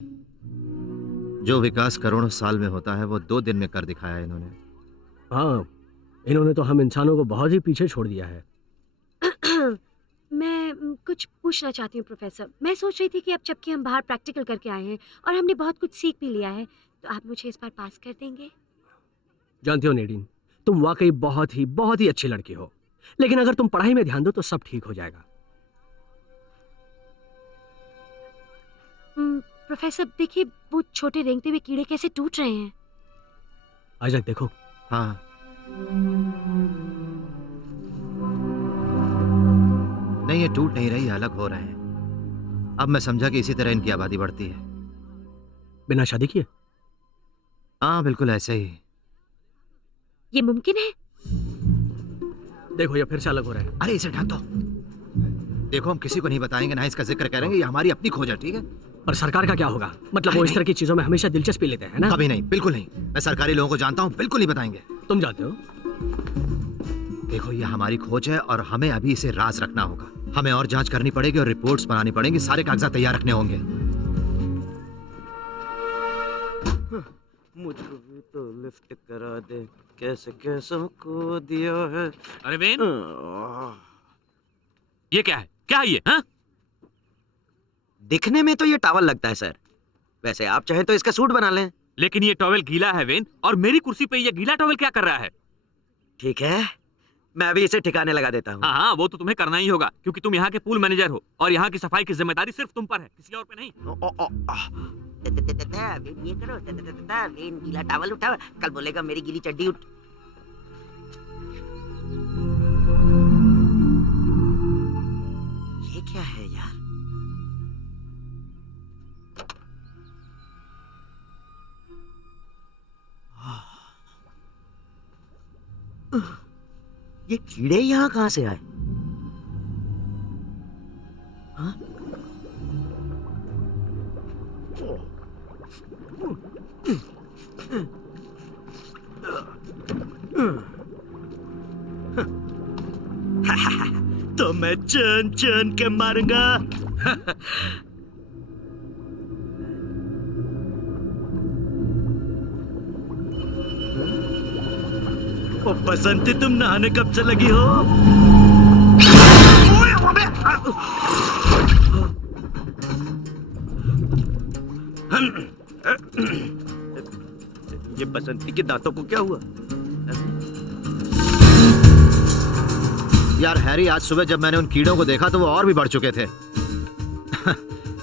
जो विकास करोड़ों साल में होता है वो 2 दिन में कर दिखाया इन्होंने। हाँ, इन्होंने तो हम इंसानों को बहुत ही पीछे छोड़ दिया है। मैं कुछ पूछना चाहती हूँ प्रोफेसर। मैं सोच रही थी कि अब जबकि हम बाहर प्रैक्टिकल करके आए हैं और हमने बहुत कुछ सीख भी लिया है, तो आप मुझे इस बार पास कर देंगे? जानती हो नेडिन, तुम वाकई बहुत ही अच्छी लड़की हो, लेकिन अगर तुम पढ़ाई में ध्यान दो तो सब ठीक हो जाएगा। प्रोफेसर देखिए, वो छोटे रेंगते हुए कीड़े कैसे टूट रहे हैं। आइजैक देखो। हाँ, नहीं ये टूट नहीं रही, अलग हो रहे हैं। अब मैं समझा कि इसी तरह इनकी आबादी बढ़ती है। बिना शादी किए? हाँ बिल्कुल ऐसे ही। ये मुमकिन है? देखो ये फिर से अलग हो रहा है। अरे इसे ढक दो। देखो हम किसी को नहीं बताएंगे, ना इसका जिक्र करेंगे, ये हमारी अपनी खोज है, ठीक है? पर सरकार का क्या होगा? मतलब वो इस तरह की चीजों में हमेशा दिलचस्पी लेते हैं ना? कभी नहीं, बिल्कुल नहीं। मैं सरकारी लोगों को जानता हूँ, बिल्कुल नहीं बताएंगे। तुम जानते हो? देखो ये हमारी खोज है और हमें अभी इसे राज रखना होगा। हमें और जांच करनी पड़ेगी और रिपोर्ट्स बनानी पड़ेंगी, सारे कागजात तैयार रखने होंगे। मुझको भी तो लिफ्ट करा दे, कैसे कैसे को दिया है। अरे वेन, ये क्या है? क्या है ये? हाँ? दिखने में तो ये टॉवल लगता है सर, वैसे आप चाहें तो इसका सूट बना लें। लेकिन ये टॉवेल गीला है वेन, और मेरी कुर्सी पे ये गीला टॉवेल क्या कर रहा है? ठीक है, मैं अभी इसे ठिकाने लगा देता हूँ। हाँ, वो तो तुम्हें करना ही होगा, क्योंकि तुम यहाँ के पूल मैनेजर हो और यहाँ की सफाई की जिम्मेदारी सिर्फ तुम पर है, किसी और पे नहीं। ये करो, गीला टॉवल उठाओ, कल बोलेगा मेरी गीली चड्डी उठ। ये क्या है यार? ये कीड़े यहाँ कहाँ से आए? हाँ? तो मैं चन चन के मारूंगा। ओ बसंती, तुम नहाने कब से लगी हो? ये बसंती के दांतों को क्या हुआ? यार हैरी, आज सुबह जब मैंने उन कीड़ों को देखा तो वो और भी बढ़ चुके थे।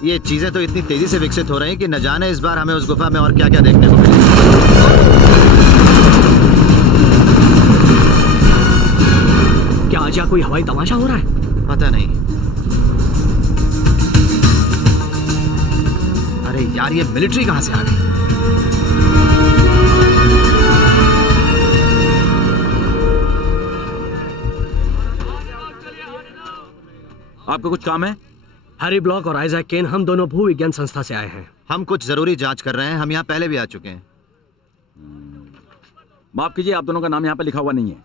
ये चीजें तो इतनी तेजी से विकसित हो रही हैं कि न जाने इस बार हमें उस गुफा में और क्या क्या देखने को मिलेगा। क्या आज यहाँ कोई हवाई तमाशा हो रहा है? पता नहीं। अरे यार, ये मिलिट्री कहां से आ गई? आपको कुछ काम है? हैरी ब्लॉक और आइजैक केन, हम दोनों भूविज्ञान संस्था से आए हैं। हम कुछ जरूरी जांच कर रहे हैं, हम यहाँ पहले भी आ चुके हैं। माफ कीजिए, आप दोनों का नाम यहाँ पे लिखा हुआ नहीं है।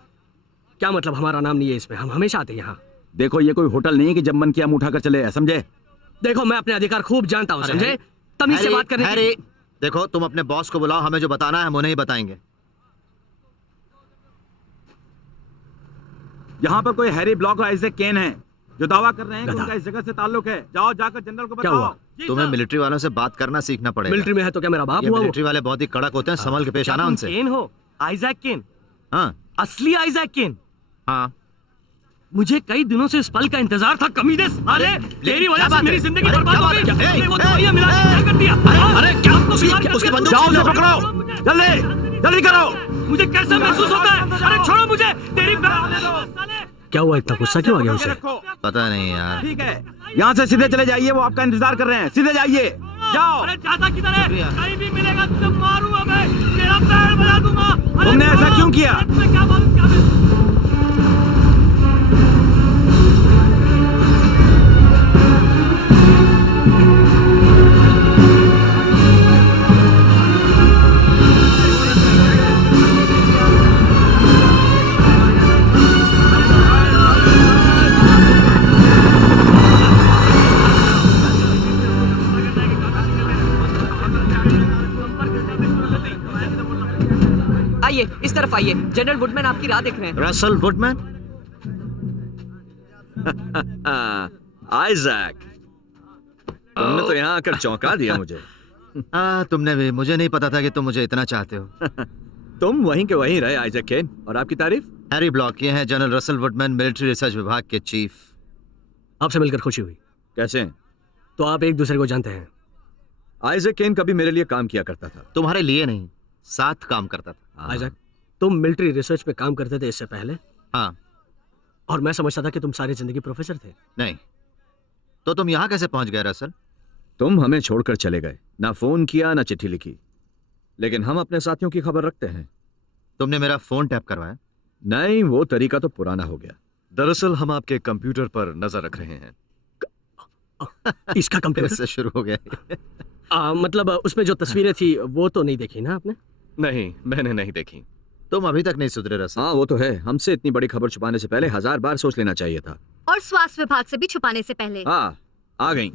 क्या मतलब हमारा नाम नहीं है इसमें? हम हमेशा आते हैं यहाँ। देखो ये कोई होटल नहीं है कि जब मन किया हम उठा कर चले, समझे? देखो मैं अपने अधिकार खूब जानता हूँ, समझे? तमीज से बात करने हैरी, देखो तुम अपने बॉस को बुलाओ, हमें जो बताना है हम उन्हें ही बताएंगे। यहाँ पर कोई हैरी ब्लॉक और आइजैक केन है जो दावा कर रहे हैं कि उनका इस जगह से ताल्लुक है। जाओ जाकर जनरल को क्या बताओ। हुआ? तुम्हें मिलिट्री वालों से बात करना सीखना पड़ेगा। मिलिट्री में है तो क्या मेरा बाप ये हुआ वो? मिलिट्री वाले बहुत ही कड़क होते हैं, संभल के पेश आना उनसे। केन हो? आइजैक केन? हाँ असली आइजैक केन? हाँ। मुझे कई दिनों से इस पल का इंतजार था। कमीने साले, तेरी वजह से मेरी जिंदगी बर्बाद हो गई। तूने वो दवाइयां मिला के क्या कर दिया? अरे क्या उसकी बंदूक जाओ उसे पकड़ो, जल्दी जल्दी करो। मुझे कैसा महसूस होता है? अरे छोड़ो मुझे। तेरी क्या हुआ? इतना गुस्सा क्यों आ गया उसे? पता नहीं यार। ठीक है, यहाँ से सीधे चले जाइए, वो आपका इंतजार कर रहे हैं। सीधे जाइए, जाओ। अरे जाता किधर है? कहीं भी मिलेगा तुझे मारूंगा मैं, तेरा पैर बजा दूंगा। तुमने ऐसा क्यों किया? क्या मालूम क्या आइए इस तरफ आइए, जनरल वुडमैन आपकी राह देख रहे हैं। Russell woodman? आइजैक, तुमने तो यहाँ आकर चौंका दिया मुझे। तुमने भी, मुझे नहीं पता था कि तुम मुझे इतना चाहते हो। तुम वहीं के वहीं रहे आइजैक केन। और आपकी तारीफ? हैरी ब्लॉक, ये हैं general Russell woodman, military research विभाग के चीफ। आपसे मिलकर खुशी हुई। कैसे? तो आप एक दूसरे को जानते हैं? आइजैक केन कभी मेरे लिए काम किया करता था। तुम्हारे लिए नहीं, साथ काम करता था। आइजैक, तुम मिलिट्री रिसर्च में काम करते थे इससे पहले? हाँ। और मैं समझता था कि तुम सारी जिंदगी प्रोफेसर थे। नहीं, तो तुम यहाँ कैसे पहुंच गए रसल? तुम हमें छोड़कर चले गए, ना फोन किया ना चिट्ठी लिखी, लेकिन हम अपने साथियों की खबर रखते हैं। तुमने मेरा फोन टैप करवाया? नहीं, वो तरीका तो पुराना हो गया। दरअसल हम आपके कंप्यूटर पर नजर रख रहे हैं। इसका कंप्यूटर इससे शुरू हो गया। मतलब उसमें जो तस्वीरें थी वो तो नहीं देखी ना आपने? नहीं, मैंने नहीं देखी। तुम अभी तक नहीं सुधरे रसल। हाँ वो तो है, हमसे इतनी बड़ी खबर छुपाने से पहले 1000 बार सोच लेना चाहिए था। और स्वास्थ्य विभाग से भी छुपाने से पहले। हाँ, आ गई।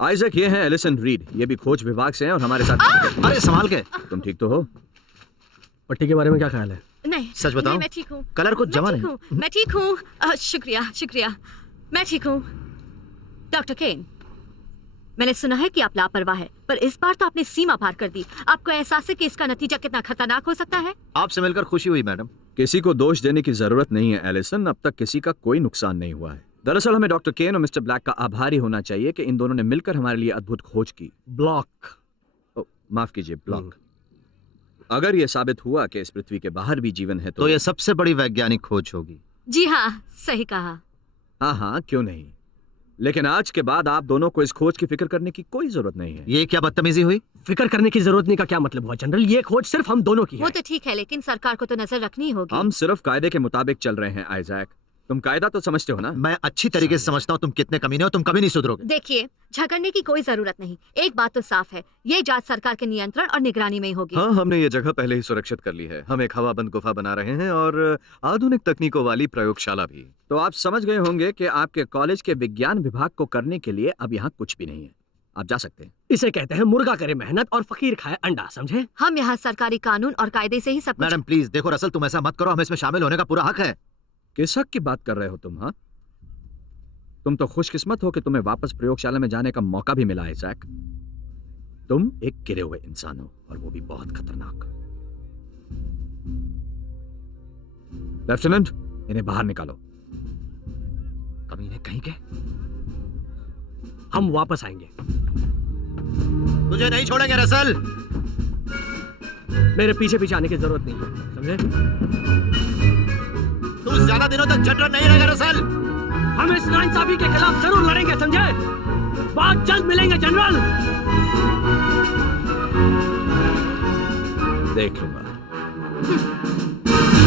आइजैक, ये हैं एलिसन रीड, ये भी खोज विभाग से हैं और हमारे साथ। अरे संभाल के। तुम ठीक तो हो? पट्टी के बारे में क्या ख्याल है? नहीं, सच बताओ, मैं ठीक हूँ। कलर कुछ जमा नहीं। मैं ठीक हूँ। शुक्रिया शुक्रिया, मैं ठीक हूँ। डॉक्टर केन, मैंने सुना है कि आप लापरवाह है, पर इस बार तो आपने सीमा पार कर दी। आपको एहसास है कि इसका नतीजा कितना खतरनाक हो सकता है? आपसे मिलकर खुशी हुई मैडम। किसी को दोष देने की जरूरत नहीं है एलिसन, अब तक किसी का कोई नुकसान नहीं हुआ है। दरअसल हमें डॉक्टर केन और मिस्टर ब्लैक का आभारी होना चाहिए कि इन दोनों ने मिलकर हमारे लिए अद्भुत खोज की। ब्लॉक, माफ कीजिए, ब्लॉक। अगर यह साबित हुआ कि इस पृथ्वी के बाहर भी जीवन है तो यह सबसे बड़ी वैज्ञानिक खोज होगी। जी हाँ, सही कहा। हाँ, क्यों नहीं। लेकिन आज के बाद आप दोनों को इस खोज की फिक्र करने की कोई जरूरत नहीं है। ये क्या बदतमीजी हुई? फिक्र करने की जरूरत नहीं का क्या मतलब हुआ जनरल? ये खोज सिर्फ हम दोनों की है। वो तो ठीक है, लेकिन सरकार को तो नजर रखनी होगी। हम सिर्फ कायदे के मुताबिक चल रहे हैं आइजैक। तुम कायदा तो समझते हो ना? मैं अच्छी तरीके से समझता हूँ तुम कितने कमीने हो, तुम कभी नहीं सुधरोगे। देखिए, झगड़ने की कोई जरूरत नहीं। एक बात तो साफ है, ये जांच सरकार के नियंत्रण और निगरानी में ही होगी। हाँ, हमने ये जगह पहले ही सुरक्षित कर ली है। हम एक हवाबंद गुफा बना रहे हैं और आधुनिक तकनीकों वाली प्रयोगशाला भी। तो आप समझ गए होंगे कि आपके कॉलेज के विज्ञान विभाग को करने के लिए अब यहाँ कुछ भी नहीं है। आप जा सकते हैं। इसे कहते हैं मुर्गा करे मेहनत और फकीर खाए अंडा, समझे? हम यहाँ सरकारी कानून और कायदे से ही सब कुछ। मैडम प्लीज देखो रसल, तुम ऐसा मत करो, हमें इसमें शामिल होने का पूरा हक है। किस हक की बात कर रहे हो तुम? हाँ, तुम तो खुशकिस्मत हो कि तुम्हें वापस प्रयोगशाला में जाने का मौका भी मिला है जैक। तुम एक गिरे हुए इंसान हो और वो भी बहुत खतरनाक। लेफ्टिनेंट, इन्हें बाहर निकालो। कमीने कहीं के। हम वापस आएंगे। तुझे नहीं छोड़ेंगे रसल। मेरे पीछे पीछे आने की जरूरत नहीं है, समझे? तू ज्यादा दिनों तक जनरल नहीं रहेगा रसल। हम इस नाइंसाफी के खिलाफ जरूर लड़ेंगे, समझे? बहुत जल्द मिलेंगे जनरल। देख लूंगा।